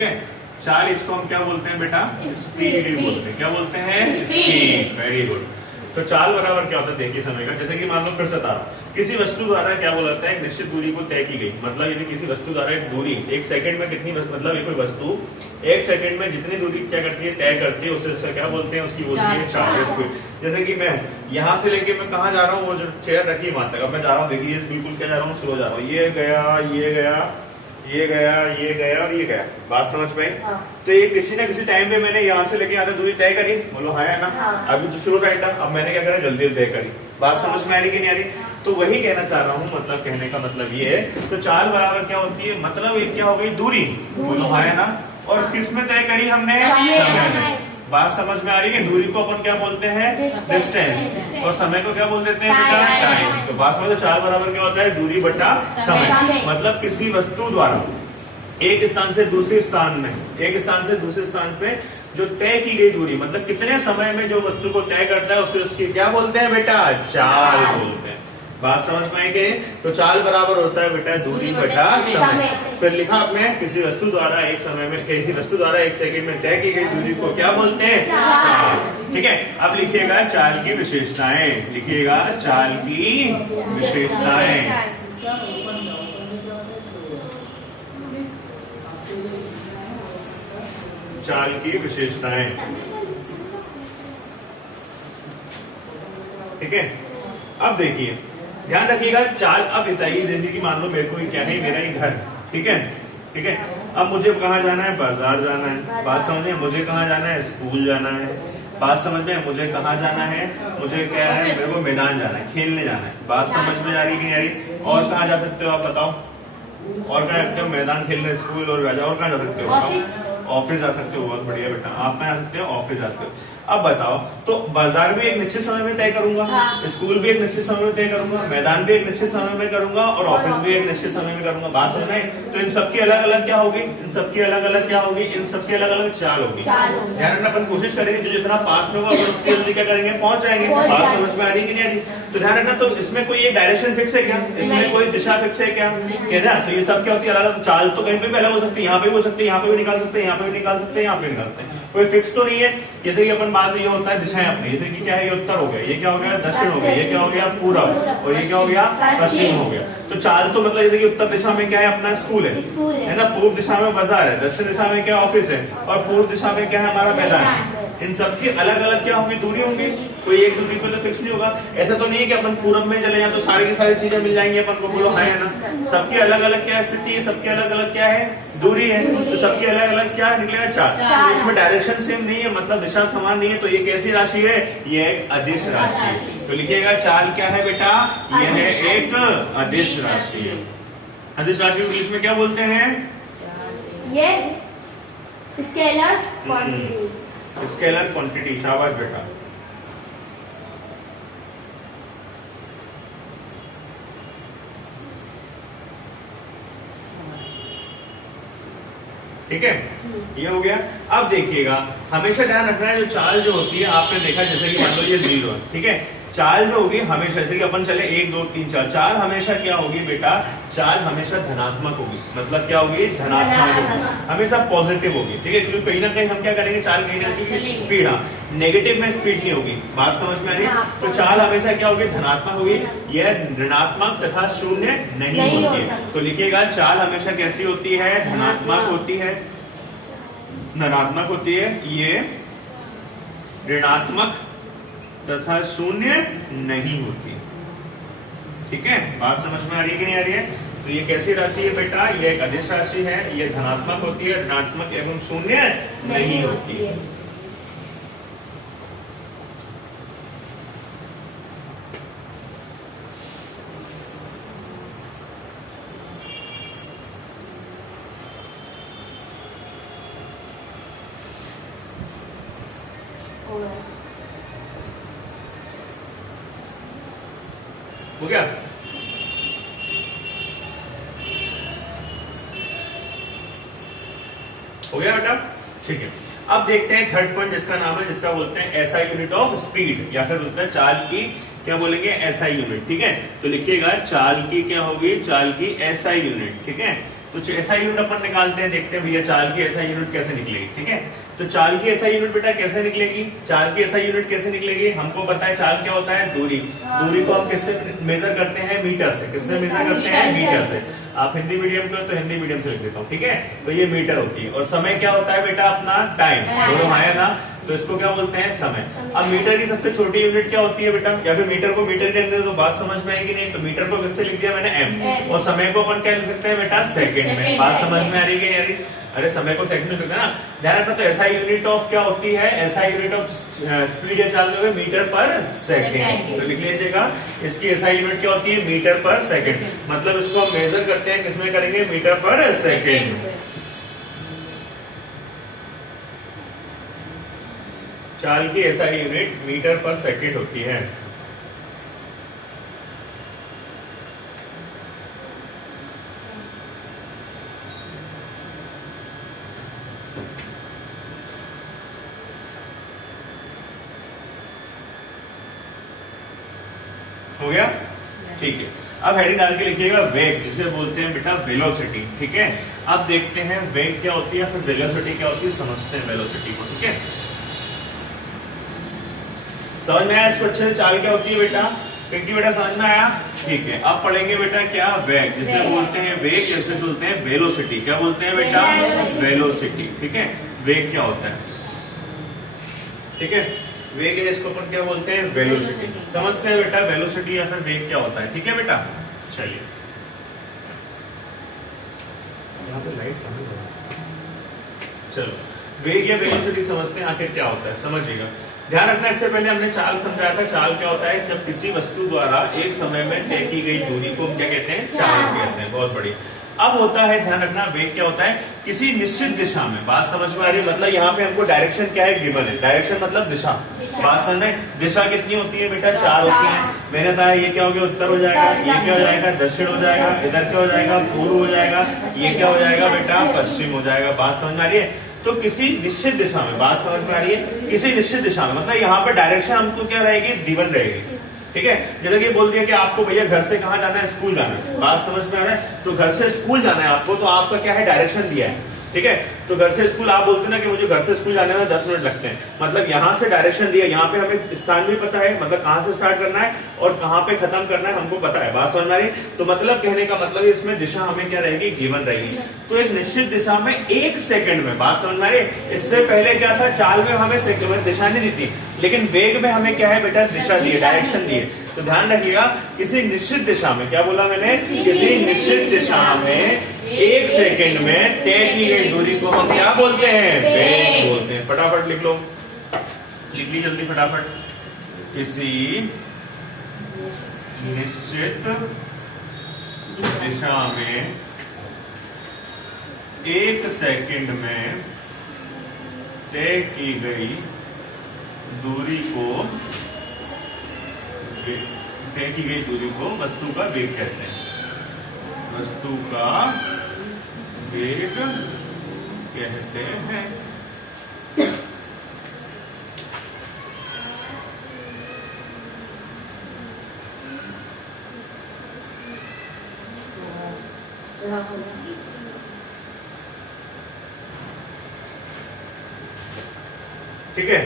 चाल इसको हम क्या बोलते हैं बेटा? स्पीड बोलते हैं। क्या बोलते हैं? स्पीड। Very good. तो चाल बराबर क्या होता है? देखिए समय का, जैसे कि मान लो फिर से था किसी वस्तु द्वारा क्या बोला जाता है? एक निश्चित दूरी को तय की गई। मतलब यदि किसी वस्तु द्वारा एक दूरी एक सेकंड में कितनी, मतलब ये कोई वस्तु एक सेकंड में जितनी दूरी क्या करती है, तय करती है, उससे क्या बोलते हैं? उसकी बोलती है चाल। स्पीड। जैसे कि मैं यहाँ से लेके मैं कहाँ जा रहा हूँ, वो जो चेयर रखी है वहां तक, अब मैं जा रहा हूँ, देखिए बिल्कुल क्या जा रहा हूँ, स्लो जा रहा हूँ, ये गया, ये गया, ये गया, ये गया और ये गया। बात समझ में आई? हाँ। तो ये किसी न किसी टाइम पे मैंने यहाँ से लेके यहाँ तक दूरी तय करी, बोलो हाँ है ना? हाँ। अभी तो शुरू टाइम था, अब मैंने क्या करा, जल्दी तय करी। बात समझ में आ रही कि नहीं आ रही? तो वही कहना चाह रहा हूँ, मतलब कहने का मतलब ये है, तो चाल बराबर क्या होती है, मतलब एक क्या हो गई, दूरी। बोलो हाँ है ना? और किस में तय करी हमने? समय में। बात समझ में आ रही है? दूरी को अपन क्या बोलते हैं? डिस्टेंस। और समय को क्या बोल देते हैं बेटा? टाइम। तो बात समझो, चाल बराबर क्या होता है? दूरी बटा समय। मतलब किसी वस्तु द्वारा एक स्थान से दूसरे स्थान में, एक स्थान से दूसरे स्थान पे जो तय की गई दूरी, मतलब कितने समय में जो वस्तु को तय करता है, उसे उसकी क्या बोलते हैं बेटा? चाल बोलते हैं। बात समझ में आई? तो चाल बराबर होता है बेटा दूरी बटा समय। फिर लिखा आपने, किसी वस्तु द्वारा एक समय में, किसी वस्तु द्वारा एक सेकंड में तय की गई दूरी को क्या बोलते हैं? चाल। ठीक है, अब लिखिएगा चाल की विशेषताएं। लिखिएगा चाल की विशेषताएं। चाल की विशेषताएं। ठीक है, अब देखिए ध्यान रखिएगा, चाल अब बताइए, जैसे कि मान लो मेरे को क्या है, मेरा ही घर, ठीक है, ठीक है, अब मुझे कहाँ जाना है? बाजार जाना है। बात समझ में? मुझे कहाँ जाना है? स्कूल जाना है। बात समझ में? मुझे कहाँ जाना है? मुझे क्या है, मेरे को मैदान जाना है, खेलने जाना है। बात समझ में आ रही कि नहीं आ रही? और कहाँ जा सकते हो आप बताओ? और कहाँ जाते हो? मैदान, खेलने, स्कूल और बाजार। और कहाँ जा सकते हो? ऑफिस जा सकते हो। बहुत बढ़िया बेटा, आप कहाँ जा सकते हो? ऑफिस जाते हो। अब बताओ, तो बाजार भी एक निश्चित समय में तय करूंगा, स्कूल भी एक निश्चित समय में तय करूंगा, मैदान भी एक निश्चित समय में करूंगा और ऑफिस भी एक निश्चित समय में करूंगा। बात समझ में? तो इन सबकी अलग अलग क्या होगी? इन सबकी अलग अलग क्या होगी? इन सबकी अलग अलग चाल होगी। ध्यान रखना, अपन कोशिश करेंगे जो जितना पास में होगा उतनी जल्दी क्या करेंगे, पहुंच जाएंगे। बात समझ में आ रही कि नहीं आ रही? तो ध्यान रखना, तो इसमें कोई एक डायरेक्शन फिक्स है क्या? इसमें कोई दिशा फिक्स है क्या? कह रहा, तो ये सब क्या होती है? अलग अलग चाल। तो कहीं पे भी अलग हो सकती है, यहाँ पे भी हो सकती है, यहाँ पे भी निकाल सकते हैं, यहाँ पे भी निकाल सकते हैं, यहाँ पे भी निकाल सकते हैं। कोई फिक्स तो नहीं है। जैसे कि अपन बात ये होता है दिशाएं अपनी, जैसे कि क्या है, ये उत्तर हो गया, ये क्या हो गया, दक्षिण हो गया, ये क्या हो गया, पूरब, और ये क्या हो गया, पश्चिम हो गया। तो चाल तो मतलब जैसे कि उत्तर दिशा में क्या है, अपना स्कूल है ना, पूर्व दिशा में बाजार है, दक्षिण दिशा में क्या ऑफिस है, और पूर्व दिशा में क्या है, हमारा मैदान है। इन सबकी अलग अलग क्या होंगी? दूरी होंगी। कोई एक दूरी पे तो फिक्स नहीं होगा। ऐसा तो नहीं है कि अपन पूरब में चले जाए तो सारी की सारी चीजें मिल जाएंगी अपन को, बोलो है ना? सबकी अलग अलग क्या स्थिति है, सबकी अलग अलग क्या है, दूरी है। तो सबकी अलग अलग क्या निकलेगा? चाल। इसमें डायरेक्शन सेम नहीं है, मतलब दिशा समान नहीं है। तो ये कैसी राशि है? ये एक अदिश राशि है। तो लिखिएगा चाल क्या है बेटा? यह एक अदिश राशि है। अदिश राशि को इंग्लिश में क्या बोलते हैं? ये स्केलर क्वांटिटी। Scalar quantity. शाबाश बेटा। ठीक है, ये हो गया। अब देखिएगा, हमेशा ध्यान रखना है, जो चाल जो होती है, आपने देखा जैसे कि मान लो ये 0 है, ठीक है, चाल जो होगी हमेशा, जैसे कि अपन चले 1 2 3 4, चाल हमेशा क्या होगी बेटा? चाल हमेशा धनात्मक होगी। मतलब क्या होगी? धनात्मक होगी, हमेशा पॉजिटिव होगी। ठीक है, क्योंकि कहीं ना कहीं हम क्या करेंगे, चाल कहीं ना कहीं स्पीड, हाँ, नेगेटिव में स्पीड नहीं होगी। बात समझ में आ रही है? तो चाल हमेशा क्या होगी? धनात्मक होगी। यह ऋणात्मक तथा शून्य नहीं होती है। तो लिखिएगा चाल हमेशा कैसी होती है? धनात्मक होती है, धनात्मक होती है, ये ऋणात्मक तथा शून्य नहीं होती। ठीक है, बात समझ में आ रही है कि नहीं आ रही है? तो ये कैसी राशि है बेटा? ये एक अदिश राशि है, ये धनात्मक होती है, ऋणात्मक एवं शून्य नहीं होती है। हो गया? हो गया बेटा? ठीक है, अब देखते हैं थर्ड पॉइंट, जिसका नाम है, जिसका बोलते हैं एसआई यूनिट ऑफ स्पीड, या फिर बोलते हैं चाल की क्या बोलेंगे? SI unit. ठीक है, तो लिखिएगा चाल की क्या होगी? चाल की एसआई यूनिट। ठीक है, तो SI यूनिट अपन निकालते हैं, देखते हैं भैया चाल की SI यूनिट कैसे निकलेगी। ठीक है, तो चाल की SI यूनिट बेटा कैसे निकलेगी, चाल की SI यूनिट कैसे निकलेगी, हमको पता है चाल क्या होता है, दूरी। दूरी को हम किससे मेजर करते हैं, मीटर से। किससे मेजर करते हैं, मीटर से। आप हिंदी मीडियम के हो तो हिंदी मीडियम से लिख देता हूँ। ठीक है, तो ये मीटर होती है। और समय क्या होता है बेटा अपना, टाइम। दोनों आया ना, तो इसको क्या बोलते हैं, समय। अब मीटर की सबसे छोटी यूनिट क्या होती है बेटा, या फिर मीटर को मीटर के अंदर तो बात समझ में आएगी नहीं, तो मीटर को किससे लिख दिया मैंने, m। और समय को अपन क्या लिख सकते हैं बेटा, सेकंड में। बात समझ में आ रही है कि नहीं आ रही? अरे समय को सेकंड में लिख सकते हैं ना, ध्यान रखना। तो SI यूनिट ऑफ क्या होती है, SI यूनिट ऑफ स्पीड या चाल में मीटर पर सेकंड। तो लिख लीजिएगा, इसकी SI यूनिट क्या होती है, मीटर पर सेकंड। मतलब इसको हम मेजर करते हैं किसमें करेंगे, मीटर पर सेकंड। चाल की SI यूनिट मीटर पर सेकंड होती है। हो गया, ठीक है। अब हेडिंग डाल के लिखिएगा वेग, जिसे बोलते हैं बेटा वेलोसिटी। ठीक है, अब देखते हैं वेग क्या होती है, फिर वेलोसिटी क्या होती है, समझते हैं वेलोसिटी को। ठीक है, समझ में आया इसको अच्छे से, चाल क्या होती है बेटा, पिंकी बेटा समझ में आया? ठीक है, अब पढ़ेंगे बेटा क्या, वेग, जिसे बोलते हैं वेग, या फिर बोलते हैं वेलोसिटी। क्या बोलते हैं बेटा, वेलोसिटी। ठीक है, वेग क्या होता है, ठीक है, वेग है इसको अपन क्या बोलते हैं, वेलोसिटी। समझते हैं बेटा वेलोसिटी या फिर वेग क्या होता है। ठीक है बेटा, चलिए यहाँ पे लाइट कहाँ है? चलो वेग या वेलोसिटी समझते हैं आखिर क्या होता है, समझिएगा। ध्यान रखना, इससे पहले हमने चाल समझाया था। चाल क्या होता है, जब किसी वस्तु द्वारा एक समय में तय की गई दूरी को हम क्या कहते हैं, चाल कहते हैं। बहुत बढ़िया। अब होता है, ध्यान रखना, वेग क्या होता है, किसी निश्चित दिशा में। बात समझ में आ रही है? मतलब यहाँ पे हमको डायरेक्शन क्या है, गिवन है। डायरेक्शन मतलब दिशा। बात समझ में? दिशा कितनी होती है बेटा, 4 होती है। मैंने कहा ये क्या हो गया, उत्तर हो जाएगा, ये क्या हो जाएगा, दक्षिण हो जाएगा, इधर क्या हो जाएगा, पूर्व हो जाएगा, ये क्या हो जाएगा बेटा, पश्चिम हो जाएगा। बात समझ में आ रही है? तो किसी निश्चित दिशा में, बात समझ में आ रही है, किसी निश्चित दिशा में, मतलब यहाँ पे डायरेक्शन हमको क्या रहेगी, गिवन रहेगी। ठीक है, जैसे कि बोल दिया कि आपको भैया घर से कहाँ जाना है, स्कूल जाना है। बात समझ में आ रहा है? तो घर से स्कूल जाना है आपको, तो आपका क्या है, डायरेक्शन दिया है। ठीक है, तो घर से स्कूल आप बोलते हैं ना कि मुझे घर से स्कूल जाने में 10 मिनट लगते हैं, मतलब यहाँ से डायरेक्शन दिया, यहाँ पे हमें स्थान भी पता है, मतलब कहाँ से स्टार्ट करना है और कहाँ पे खत्म करना है हमको पता है। बात समझ में आ रही? तो मतलब कहने का मतलब इसमें दिशा हमें क्या रहेगी, गिवन रहेगी। तो एक निश्चित दिशा में 1 सेकंड में, बात समझ में आ रही? इससे पहले क्या था, चाल में हमें सेकंड में दिशा नहीं दी थी, लेकिन वेग में हमें क्या है बेटा, दिशा दी है, डायरेक्शन दी है। तो ध्यान रखिएगा, किसी निश्चित दिशा में, क्या बोला मैंने, किसी निश्चित दिशा में 1 सेकंड में तय की गई दूरी को हम क्या बोलते हैं, वेग बोलते हैं। फटाफट लिख लो, लिख ली जल्दी फटाफट। किसी निश्चित दिशा में 1 सेकंड में तय की गई दूरी को, तय की गई दूरी को वस्तु का वेग कहते हैं। वस्तु का वेग कहते हैं। ठीक है,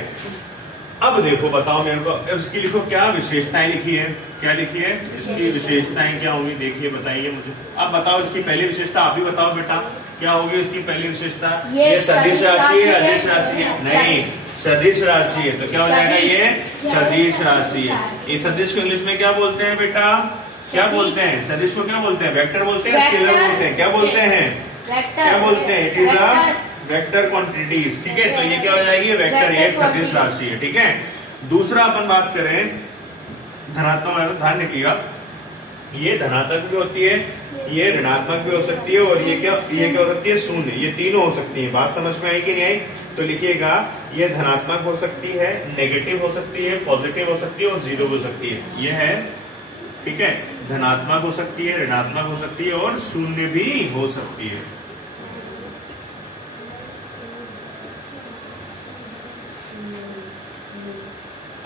अब देखो बताओ मेरे को, अब इसकी लिखो क्या विशेषताएं लिखी है, क्या लिखी है, इसकी विशेषताएं क्या होंगी, देखिए बताइए मुझे। अब बताओ इसकी पहली विशेषता, आप भी बताओ बेटा, क्या होगी इसकी पहली विशेषता? ये सदिश राशि है, अदिश राशि है? नहीं, सदिश राशि है। तो क्या हो जाएगा, ये सदिश राशि है। ये सदिश को इंग्लिश में क्या बोलते हैं बेटा, क्या बोलते हैं, सदिश को क्या बोलते हैं, वेक्टर बोलते हैं, स्केलर बोलते हैं, क्या बोलते हैं, क्या बोलते हैं, it is a vector quantities. ठीक है, तो ये क्या हो जाएगी, वेक्टर, ये एक सदिश राशि है। ठीक है, दूसरा अपन बात करें धनात्मक, ध्यान रखिएगा, ये धनात्मक भी होती है, ये ऋणात्मक भी हो सकती है, और ये क्या हो सकती है, शून्य। ये तीनों हो सकती है। बात समझ में आई कि नहीं आई? तो लिखिएगा, ये धनात्मक हो सकती है, नेगेटिव हो सकती है, पॉजिटिव हो सकती है और जीरो हो सकती है। ये है, ठीक है, धनात्मक हो सकती है, ऋणात्मक हो सकती है और शून्य भी हो सकती है।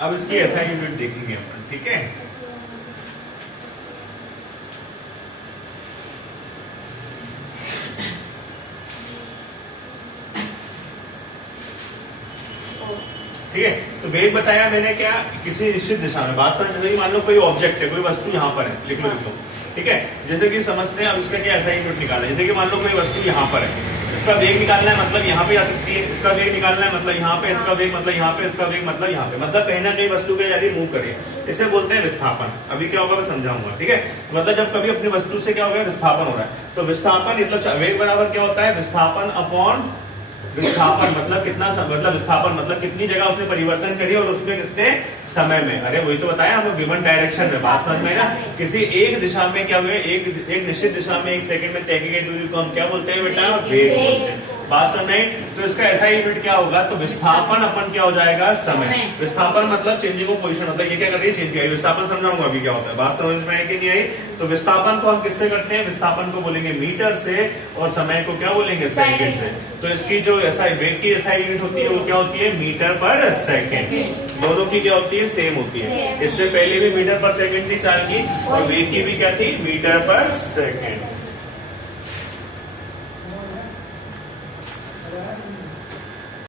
अब इसकी ऐसा यूनिट देखेंगे अपन। ठीक है, ठीक है। तो वेग बताया मैंने क्या, किसी निश्चित दिशा में। बात समझ, जैसे कि मान लो कोई ऑब्जेक्ट है, कोई वस्तु यहाँ पर है, लिख लो, ठीक है। जैसे कि समझते हैं अब इसका क्या ऐसा यूनिट निकालना है। जैसे कि मान लो कोई वस्तु यहाँ पर है, इसका वेग निकालना है, मतलब यहाँ पे आ सकती है, इसका वेग निकालना है, मतलब यहाँ पे, इसका वेग मतलब यहाँ पे, इसका वेग मतलब यहाँ पे, मतलब कहीं ना कहीं वस्तु के यदि मूव करे, इसे बोलते हैं विस्थापन। अभी क्या होगा मैं समझाऊंगा, ठीक है। मतलब जब कभी अपनी वस्तु से क्या होगा, विस्थापन हो रहा है, तो विस्थापन मतलब वेग बराबर क्या होता है, विस्थापन अपॉन विस्थापन। मतलब कितना मतलब विस्थापन मतलब कितनी जगह उसने परिवर्तन करी और उसमें कितने समय में। अरे वही तो बताया हम, गिवन डायरेक्शन में। बात समझ में ना, किसी एक दिशा में क्या हुए, एक निश्चित दिशा में 1 सेकंड में तय की गई दूरी को हम क्या बोलते हैं बेटा, वेग बोलते हैं। बात समझ में। तो इसका ऐसा यूनिट क्या होगा, तो विस्थापन अपन क्या हो जाएगा, समय। विस्थापन मतलब चेंजिंग ऑफ पोजीशन होता है, ये क्या कर रही है, चेंज किया। विस्थापन समझाऊंगा अभी क्या होता है, बात समझ में आई कि नहीं आई। तो विस्थापन को हम किससे करते हैं, विस्थापन को बोलेंगे मीटर से और समय को क्या बोलेंगे, सेकंड से। तो इसकी जो एसआई वेग की एसआई यूनिट होती है वो क्या होती है, मीटर पर सेकंड। दोनों की क्या होती है, सेम होती है। इससे पहले भी मीटर पर सेकंड थी चाल की, और वेग की भी क्या थी, मीटर पर सेकंड।